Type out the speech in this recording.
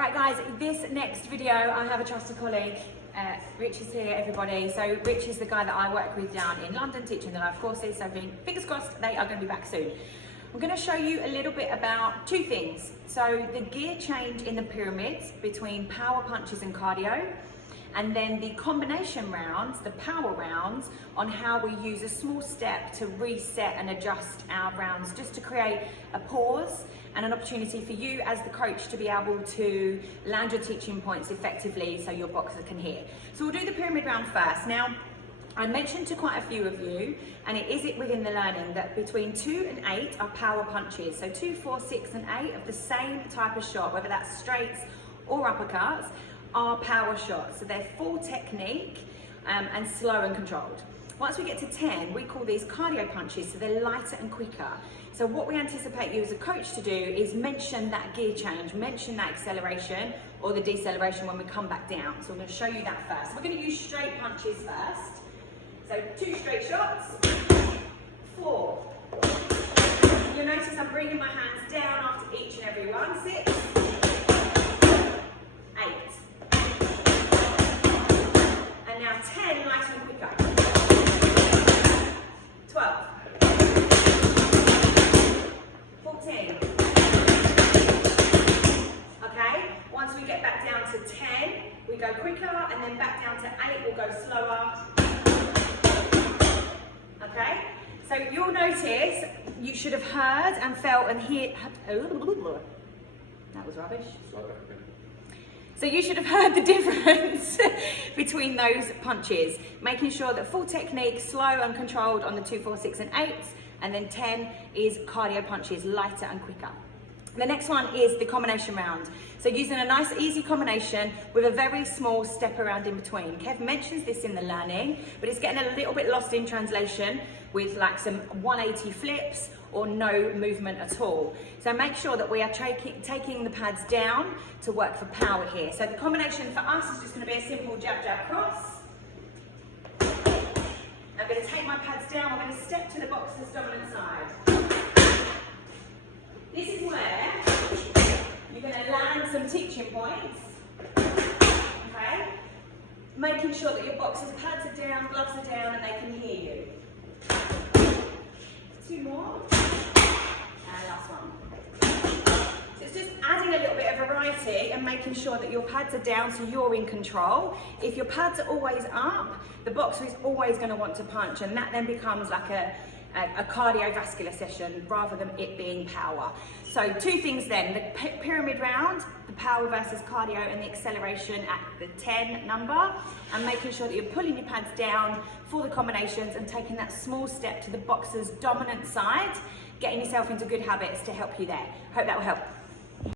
right guys, this next video I have a trusted colleague. Rich is here, everybody. So Rich is the guy that I work with down in London teaching the live courses, so fingers crossed they are going to be back soon. I'm going to show you a little bit about two things. So the gear change in the pyramids between power punches and cardio, and then the combination rounds, the power rounds, on how we use a small step to reset and adjust our rounds, just to create a pause and an opportunity for you as the coach to be able to land your teaching points effectively so your boxer can hear. So we'll do the pyramid round first. Now, I mentioned to quite a few of you, and it is within the learning, that between 2 and 8 are power punches. So 2, 4, 6 and 8 of the same type of shot, whether that's straights or uppercuts, are power shots. So they're full technique and slow and controlled. Once we get to 10, we call these cardio punches, so they're lighter and quicker. So what we anticipate you as a coach to do is mention that gear change, mention that acceleration or the deceleration when we come back down. So I'm going to show you that first. We're going to use straight punches first. So 2 straight shots, 4. You'll notice I'm bringing my hands down after each and every one. 6, 8. And now 10, lighter and quicker. 12. 14. Okay, once we get back down to 10, we go quicker, and then back down to 8, we'll go slower. Okay, so you'll notice you should have heard and felt and hear. That was rubbish. So you should have heard the difference between those punches, making sure that full technique, slow and controlled on the 2, 4, 6 and 8, and then 10 is cardio punches, lighter and quicker. The next one is the combination round. So using a nice easy combination with a very small step around in between. Kev mentions this in the learning, but it's getting a little bit lost in translation with like some 180 flips or no movement at all. So make sure that we are taking the pads down to work for power here. So the combination for us is just going to be a simple jab, jab, cross. I'm going to take my pads down, I'm going to step to the boxer's dominant side. This is where you're going to land some teaching points, okay? Making sure that your boxer's pads are down, gloves are down, and they can hear you. 2 more, and last one. So it's just adding a little bit of variety and making sure that your pads are down so you're in control. If your pads are always up, the boxer is always going to want to punch, and that then becomes like a cardiovascular session rather than it being power. So 2 things then, the pyramid round, the power versus cardio, and the acceleration at the 10 number, and making sure that you're pulling your pads down for the combinations and taking that small step to the boxer's dominant side, getting yourself into good habits to help you there. Hope that will help.